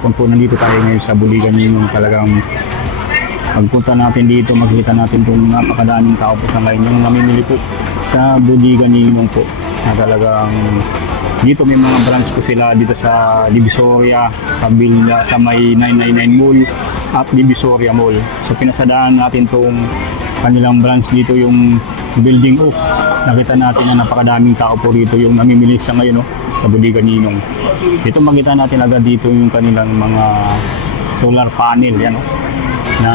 hapon po nandito tayo ngayon sa Buligan Ninong. Talagang pagpunta natin dito, makita natin kung napakadaming tao po sa ngayon yung namimili po sa Buligan Ninong po. Na talagang dito may mga branch po sila dito sa Divisoria, sa Villa, sa may 999 Mall at Divisoria Mall. So pinasadaan natin tong kanilang branch dito, yung building O. Nakita natin na napakadaming tao po rito yung namimili sa ngayon sa Buligan Ninong. Dito makita natin agad dito yung kanilang mga solar panel yan na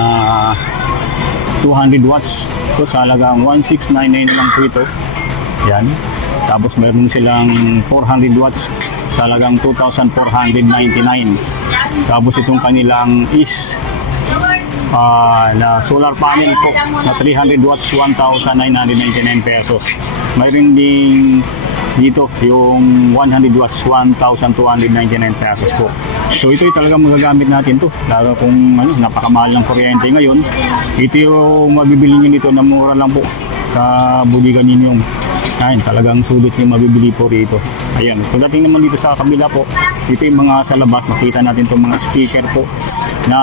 200 watts. So sa halagang 1699 lang po ito. Yan. Tapos meron silang 400 watts talagang 2,499. Tapos itong kanilang is na solar panel po na 300 watts 1,999 pesos. Mayroon din dito yung 100 watts 1,299 pesos po. So ito yung talagang magagamit natin to. Lalo kung napakamahal ng kuryente ngayon, ito yung mabibili nyo nito na mura lang po sa Buligan Ninong. Ayun, talagang sulit yung mabibili po rito. Ayan, pagdating naman dito sa kabila po, ito yung mga sa labas, makita natin itong mga speaker po na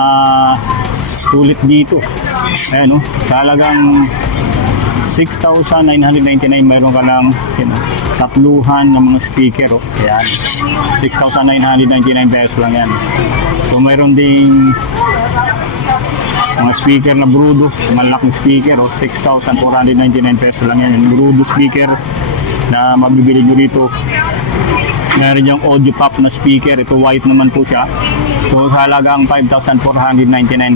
sulit dito. Ayan sa halagang 6,999 mayroon ka lang tatluhan ng mga speaker Ayan, 6,999 pesos lang yan. So mayroon ding mga speaker na Brudo, malaking speaker 6,499 pesos lang yan. Yung Brudo speaker na mabibili nyo dito. Meron yung audio pop na speaker, ito white naman po siya. So sa halagang 5,499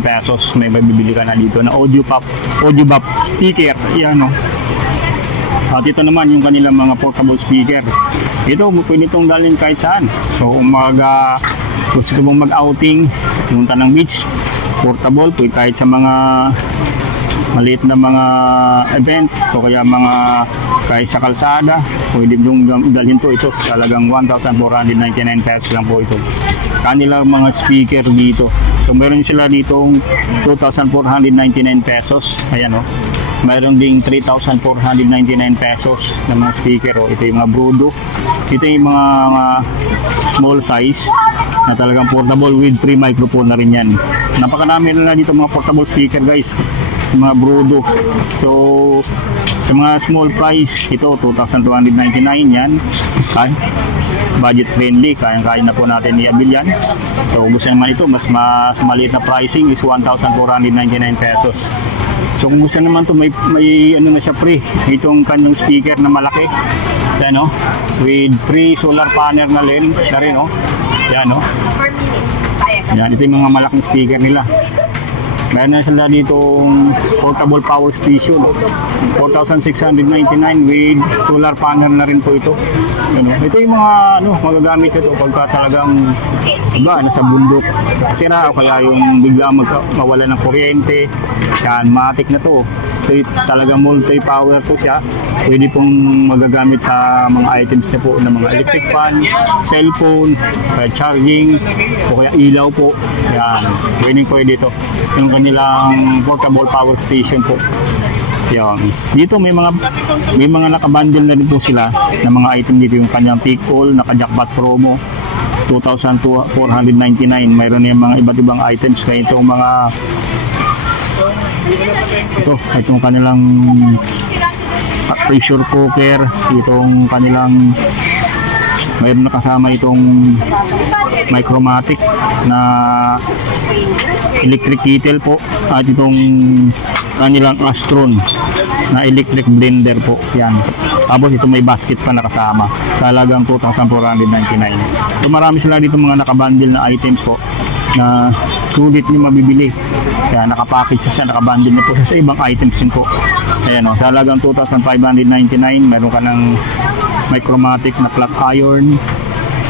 pesos may mabibili ka na dito na audio pop speaker. Yan At ito naman yung kanilang mga portable speaker. Ito pwede itong dalhin kahit saan. So gusto mong mag-outing, pumunta ng beach, portable, pwede kahit sa mga maliit na mga event o kaya mga kahit sa kalsada, pwede yung dalhin to. Ito talagang 1,499 pesos lang po ito. Kanilang mga speaker dito. So meron sila ditong 2,499 pesos. Ayan mayroon ding 3,499 pesos na mga speaker Ito yung mga Brudo. Ito yung mga small size na talagang portable with free microphone na rin yan. Napakarami na dito mga portable speaker guys, mga Brudo. So sa mga small price, ito 2,299 yan. Budget friendly, kaya na po natin i-abil yan. So gusto naman ito, mas maliit na pricing is 1,499 pesos. So kung gusto naman to may na siya free, itong kanyang speaker na malaki. Yan with free solar panel na rin. Yan Yan, ito yung mga malaking speaker nila. Meron na sila ditong portable power station, 4,699 with solar panel na rin po ito. Ito yung mga magagamit ito pagka talagang nasa bundok tira o kaya yung bigla mawala ng kuryente. Yan, matik na to. Ito talagang multi-power po siya. Pwede pong magagamit sa mga items niya po ng mga electric fan, cellphone, charging, o kaya ilaw po. Yan, pwede ito. Yung kanilang portable power station po. Yan. Dito may mga nakabundle na rin po sila ng mga item dito. Yung kanyang pick all, naka-jackpot promo, 2,499. Mayroon na yung mga iba't ibang items na itong mga itong kanilang pressure cooker, itong kanilang mayroon na kasama itong Micromatic na electric kettle po, at itong kanilang Astron na electric blender po. Yan. Tapos ito may basket pa nakasama sa halagang 2,499. So marami sila dito mga nakabundle na items po na sulit nyo mabibili. Kaya nakapackage siya, nakabundle na po siya sa ibang items din po. Ayan sa halagang 2,599 meron ka ng Micromatic na flat iron.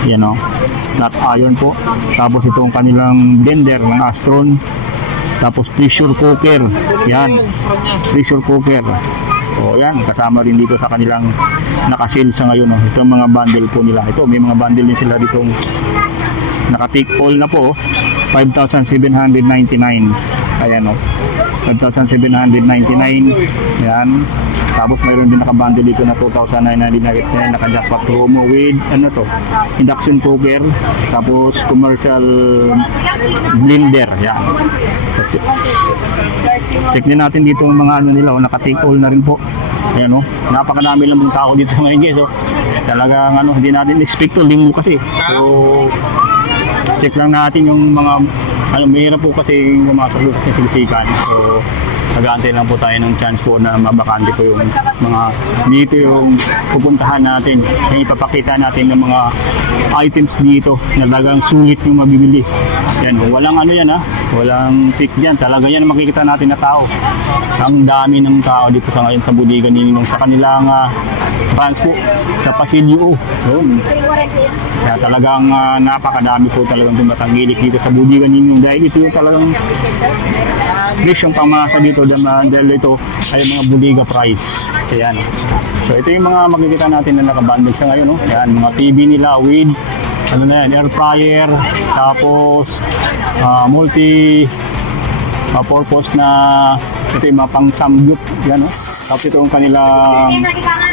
Yan flat iron po. Tapos itong kanilang blender ng Astron. Tapos pressure cooker. Yan, pressure cooker. O yan, kasama rin dito sa kanilang naka-sale sa ngayon. Ito ang mga bundle po nila. Ito, may mga bundle din sila ditong naka-take all na po. 5,799. Ayan 5,799. Yan. Tapos mayroon din nakabundle dito na 2,999 naka-jackpot promo with ano to, induction cooker, tapos commercial blender. Yan. So, check din natin dito yung mga ano nila, naka-take all na rin po. Ayan o, napakadami lang ng tao dito ngayon guys. So, talagang ano, hindi natin expect to, linggo kasi. So, check lang natin yung mga ano, mahirap po kasi pumasok doon kasi silisikan. So, nag-aantay lang po tayo ng chance po na mabakante po yung mga dito yung pupuntahan natin. Yung ipapakita natin ng mga items dito na talagang sulit yung mabibili. Yan, walang ano yan ha, walang pick dyan. Talaga yan makikita natin na tao. Ang dami ng tao dito sa ngayon sa Bodega ni Ninong sa kanilang branch po sa Pasilyo. Yun. Kaya talagang napakadami po talagang tumatanggilik dito sa Bodega ni Ninong dahil ito yung talagang presyong pamasa dito dahil ito ay mga bodega price. Ayan. So ito yung mga makikita natin na nakabundle sa ngayon. No? Ayan, mga TV nila with ano na yan, air fryer, tapos multi purpose na ito yung mga pang samgyup. Yan, no? Tapos ito yung kanilang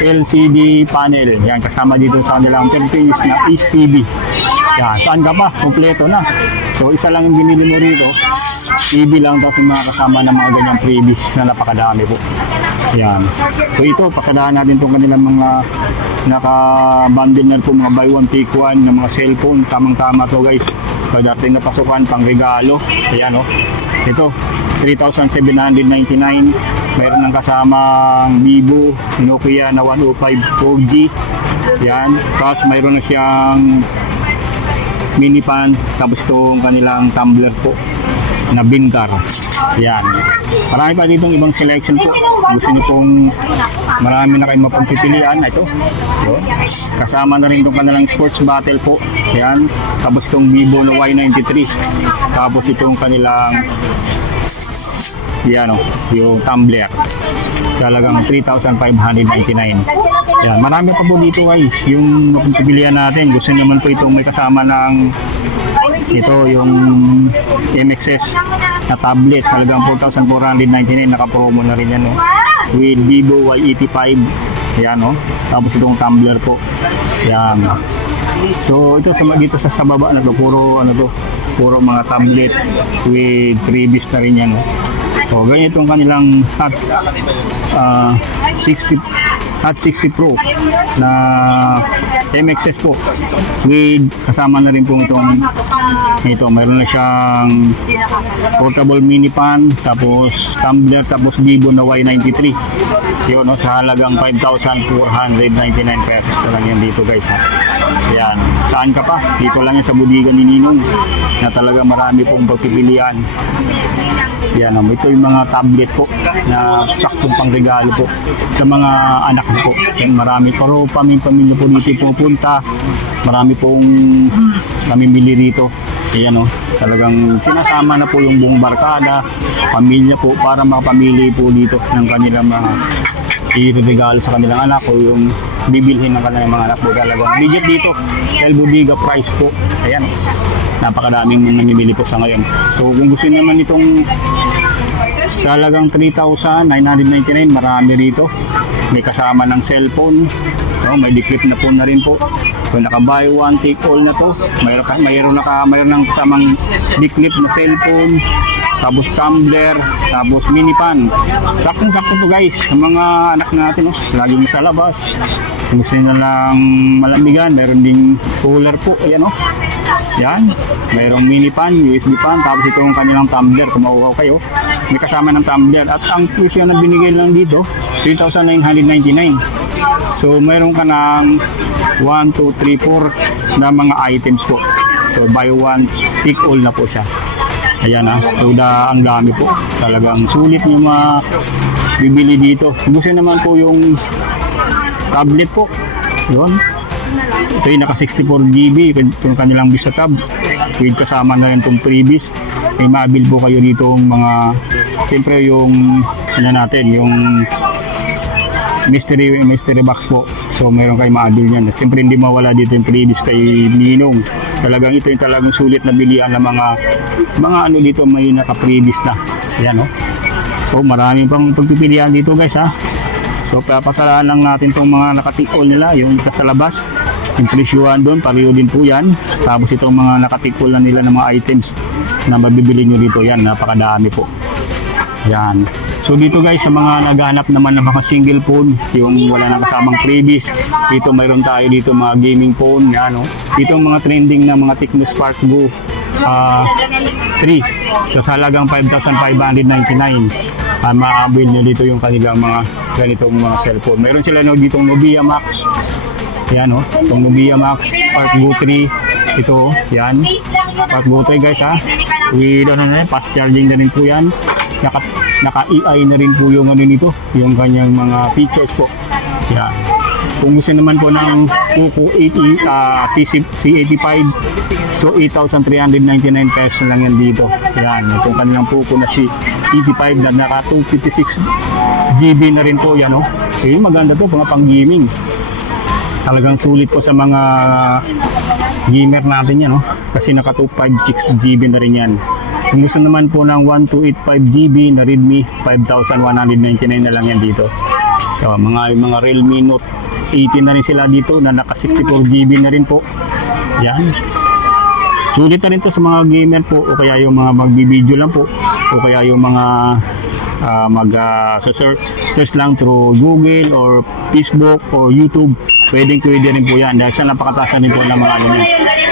LCD panel. Yan, kasama dito sa kanilang 30 inch na HTV. Yan, saan ka pa? Kompleto na. So isa lang yung binili mo rito. TV lang, tapos yung mga kasama ng mga ganyang freebies na napakadami po. Yan. So ito, pasadahan natin itong kanilang mga naka-bundle na po, mga buy one take one ng mga cellphone. Tamang-tama to guys. Pagdating na pasukan, pang regalo. Ayan o. Ito, 3,799. Mayroon ng kasamang Vivo, Nokia na 105 4G. Yan. Tapos mayroon na siyang mini pan. Tapos itong kanilang tumbler po na Bintar. Yan. Marami pa ditong ibang selection po. Gusto niyo pong marami na kayong mapagpipilian. Ito. Yun. Kasama na rin itong kanilang sports battle po. Yan. Tapos itong Vivo na Y93. Tapos itong kanilang yan o, yung tumbler. Talagang 3,599. Yan. Marami pa po dito guys. Yung mapagpipilian natin. Gusto niyo man po itong may kasama ng ito yung MXS na tablet, talagang 4,499, naka-promo na rin yan, no? With Vivo Y85. Yan, no? Tapos itong tumbler po. Yan. So ito dito sa baba na to, puro ano to, puro mga tablet with freebies na rin yan, no? So ganyan itong kanilang Hot 60 Pro na MXS po with kasama na rin po ito, mayroon na siyang portable mini pan, tapos tumbler, tapos Vivo na Y93. Yun, no, sa halagang 5,499 pesos na lang yan dito guys ha. Yan, saan ka pa? Dito lang yan sa Bodega ni Ninong na talaga marami pong pagpipilian. Yan, ito yung mga tablet po na saktong pang regalo po sa mga anak po. Yan, marami paro pamilya po dito pupunta. Marami pong namimili rito. Yan, talagang sinasama na po yung buong barkada, pamilya po, para makapamili po dito ng kanilang mga i-regalo sa kanilang anak o yung bibilhin ng kanilang mga anak po. Talagang legit dito, El Bodega price po. Ayan, napakadaming namimili po sa ngayon. So kung gusto naman itong talagang 3,999, marami rito. May kasama ng cellphone, may declip na po na rin po. So naka-buy one take all na to. Mayroon ng tamang declip na cellphone, tapos tumbler, tapos mini pan. Saktong-sakto to guys sa mga anak natin, laging sa labas. Kung gusto nyo lang malamigan, mayroon ding cooler po. Ayan, yan, mayroong mini pan, USB pan, tapos itong kanilang tumbler. Kung mauhaw kayo, may kasama ng tumbler. At ang presyo na binigay lang dito, 3,999. So mayroon ka ng 1, 2, 3, 4 na mga items po. So buy one, take all na po siya. Ayan so ang dami po. Talagang sulit yung bibili dito. Gusto naman po yung tablet po. Yun. Ito yung naka 64GB. Itong kanilang Vista Tab. With kasama na rin itong freebies. May mabil po kayo dito mga, siyempre yung ano natin, yung mystery box po. So meron kayo maabil yan. Siyempre hindi mawala dito yung freebies kay Ninong. Talagang ito yung talagang sulit na bilihan ng mga ano dito, may naka-freebies na. Ayan, So marami pang pagpipilian dito guys ha. So papasalaan lang natin tong mga nakatikol nila, yung sa labas. Yung presyuhan doon, pareho din po yan. Tapos itong mga nakatikol na nila ng mga items na mabibili nyo dito, yan, napakadami po. Yan. So dito guys, sa mga naghahanap naman ng mga single phone, yung wala nang kasamang freebies, dito mayroon tayo dito mga gaming phone, yan, no? Dito mga trending na mga Tecno Spark Go 3. So sa halagang 5,599, ma-avail nyo dito yung kanilang mga ganitong mga cellphone. Mayroon sila no, dito Nubia Max. Yan o, itong Nubia Max Spark Go 3. Ito, yan. Spark Go 3 guys ha. With ano na, fast charging na rin po yan. Naka-EI na rin po yung ano nito, yung kanyang mga features po. Yan. Kung gusto naman po ng Poco C85, so 8,399 pesos lang yan dito. Yan, itong kanilang Poco na C85 na naka 256 GB na rin po yan o. So yung maganda to, pang gaming. Talagang sulit po sa mga gamer natin yan, no? Kasi naka 256 GB na rin yan. Kung gusto naman po ng 1285 GB na Redmi, 5,199 na lang yan dito. So, mga Realme Note 18 na rin sila dito na naka 64 GB na rin po. Yan. Sulit na rin to sa mga gamer po o kaya yung mga magbibideo lang po o kaya yung mga search lang through Google or Facebook or YouTube. Pwede rin po yan dahil sa napakataas na rin po ng mga ano.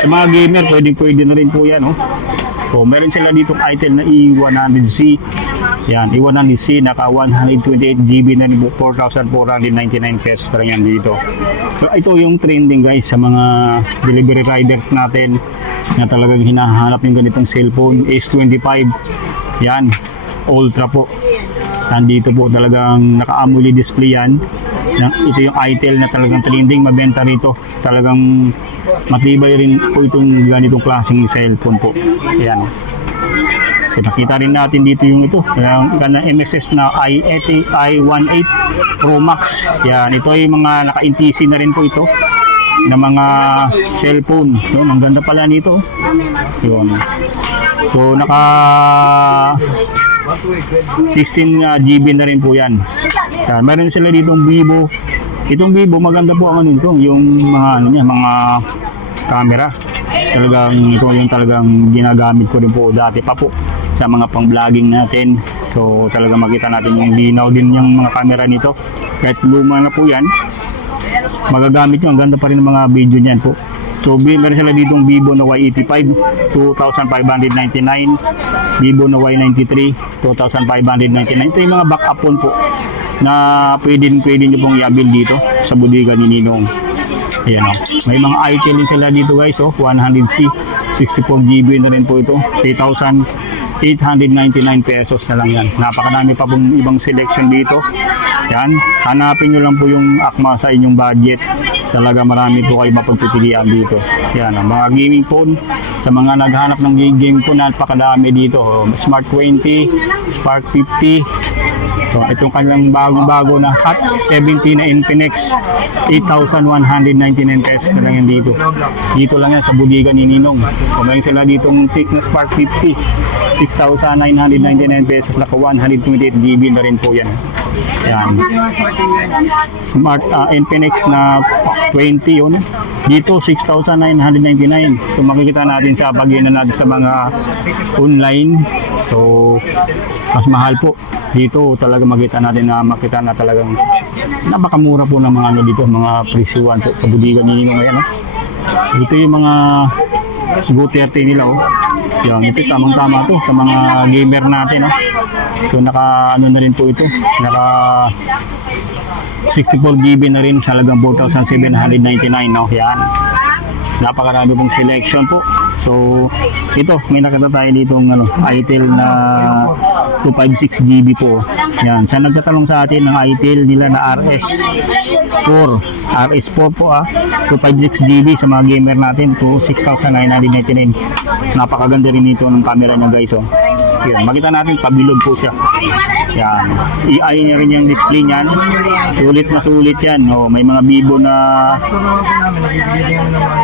Sa mga gamer, pwede na rin po yan. Oh. So, meron sila ditong item na E100C. Yan, E100C, naka 128 GB na rin po, 4,499 pesos na yan dito. So, ito yung trending guys sa mga delivery rider natin na talagang hinahanap yung ganitong cellphone. S25. Yan, Ultra po. Nandito po talagang naka-AMOLED display yan. Ito yung itel na talagang trending, mabenta rito. Talagang matibay rin po itong ganitong klaseng cellphone po. Ayan. So nakita rin natin dito yung ito, yung MXS na i18 Pro Max. Yan, ito ay mga naka-NTC na rin po ito na mga cellphone. So, ang ganda pala nito. Yun. So naka 16 GB na rin po yan. Yan, meron sila ditong Vivo. Itong Vivo maganda po ang ano nito, yung mga ano niya, mga camera. Talagang ito yung talagang ginagamit ko rin po dati pa po sa mga pang-vlogging natin. So talagang makita natin yung linaw din yung mga camera nito. Kahit luma na po yan, magagamit nyo. Ang ganda pa rin ng mga video niyan po. So meron sila ditong Vivo na Y85, 2,599. Vivo na Y93, 2,599. Ito yung mga backup phone po na pwede nyo pong i-avail dito sa bodega ni Ninong. Ayan o. May mga item din sila dito guys. 100C, 64 GB na rin po ito. 3,899 pesos na lang yan. Napakadami pa pong ibang selection dito. Yan. Hanapin nyo lang po yung akma sa inyong budget. Talaga marami po kayo mapagpipilian dito. Yan. Mga gaming phone. Sa mga naghanap ng game po, napakadami dito. Smart 20, Spark 50. So, itong kanilang bago na Hot 70 na Infinix, 8,199 pesos na lang yan dito. Dito lang yan sa bodega ni Ninong. Kung meron sila ditong Tecno Spark 50, 6,999 pesos, naka 128 GB na rin po yan. Yan. Smart Infinix na 20 yun. Dito 6,999. So makikita natin sa pagina natin sa mga online. So mas mahal po. Dito talaga makita natin na talagang napakamura po ng mga ano dito, mga presyuhan po sa bodega ni Ninong ngayon. Dito yung mga Go 30 nila oh. Yan, ito tamang-tama to sa mga gamer natin oh. So naka ano na rin po ito, naka 64 GB na rin sa halagang 4,799 no. Yan. Napakarami pong selection po. So ito, may nakita tayo dito ng ano, itel na 256 GB po. Yan, sa nagtatanong sa atin ng itel nila na RS4 po 256 GB sa mga gamer natin to 6,999. Napakaganda rin ito ng camera niya guys oh. Yan, makita natin pabilog po siya. Yan. I-eye niya rin yung display niyan. Sulit na sulit yan. Oh, may mga Vivo na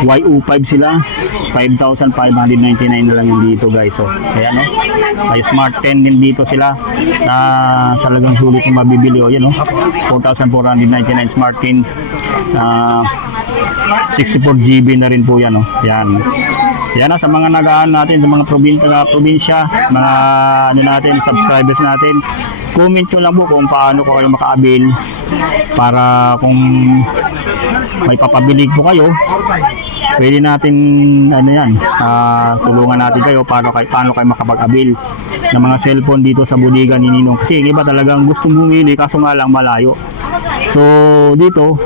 YU5 sila. 5,599 na lang yung dito guys. So, ayan o. May Smart 10 din dito sila na talagang sulit yung mabibili. O yan o. 4,499 Smart 10 na 64GB na rin po yan o. Yan. Yan na sa mga nagaan natin sa mga probinsya, mga ano natin, subscribers natin. Comment nyo lang po kung paano ko kayo makaabil para kung may papabili po kayo, pwede natin ano yan, tulungan natin kayo paano kayo makapag-abil ng mga cellphone dito sa bodega ni Ninong. Kasi yung iba talagang gustong bumili kaso nga lang malayo. So dito,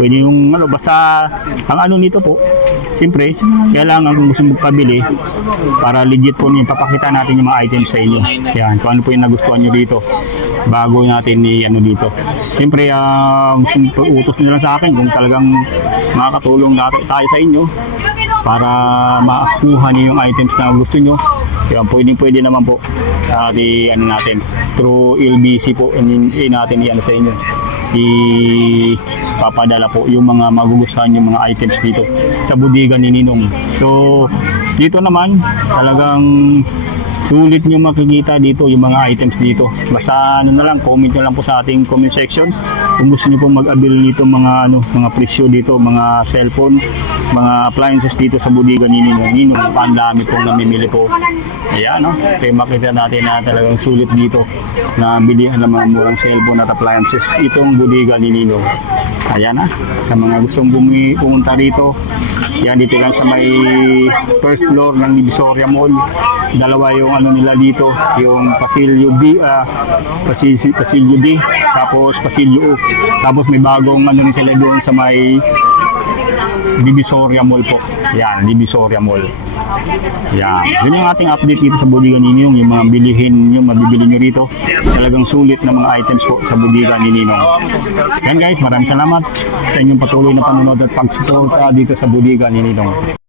pwede yung ano, basta ang ano nito po, siyempre, kailangan kung gusto magpabili para legit po niyo, papakita natin yung mga items sa inyo. Yan, kung ano po yung nagustuhan nyo dito bago natin ano dito. Siyempre, utos nyo lang sa akin kung talagang makakatulong tayo sa inyo para makuha niyo yung items na gusto nyo. Yan, pwede naman po ano natin, through LBC po, natin yan sa inyo. Papadala po yung mga magugustuhan yung mga items dito sa bodega ni Ninong. So dito naman talagang sulit nyo makikita dito yung mga items dito. Basta ano na lang, comment nyo lang po sa ating comment section kung gusto nyo pong mag-avail nito mga presyo dito, mga cellphone, mga appliances dito sa bodega ni Ninong. Ang dami pong namimili po. Ayan, no? Kaya makita natin na talagang sulit dito na bilihan ng mga murang cellphone at appliances itong bodega ni Ninong. Ayan na, sa mga gustong pumunta dito, yan dito lang sa may first floor ng Divisoria Mall. Dalawa yung ano nila dito, yung Pasilyo B, Pasilyo D, tapos Pasilyo U. Tapos may bagong ano rin sila doon sa may Divisoria Mall po. Yan, Divisoria Mall. Yan. Yun yung ating update dito sa bodega ni Ninong, yung mga bilihin, yung mabibili nyo dito. Talagang sulit na mga items po sa bodega ni Ninong. Yan guys, maraming salamat sa inyong patuloy na panonood at pagsuporta dito sa bodega ni Ninong.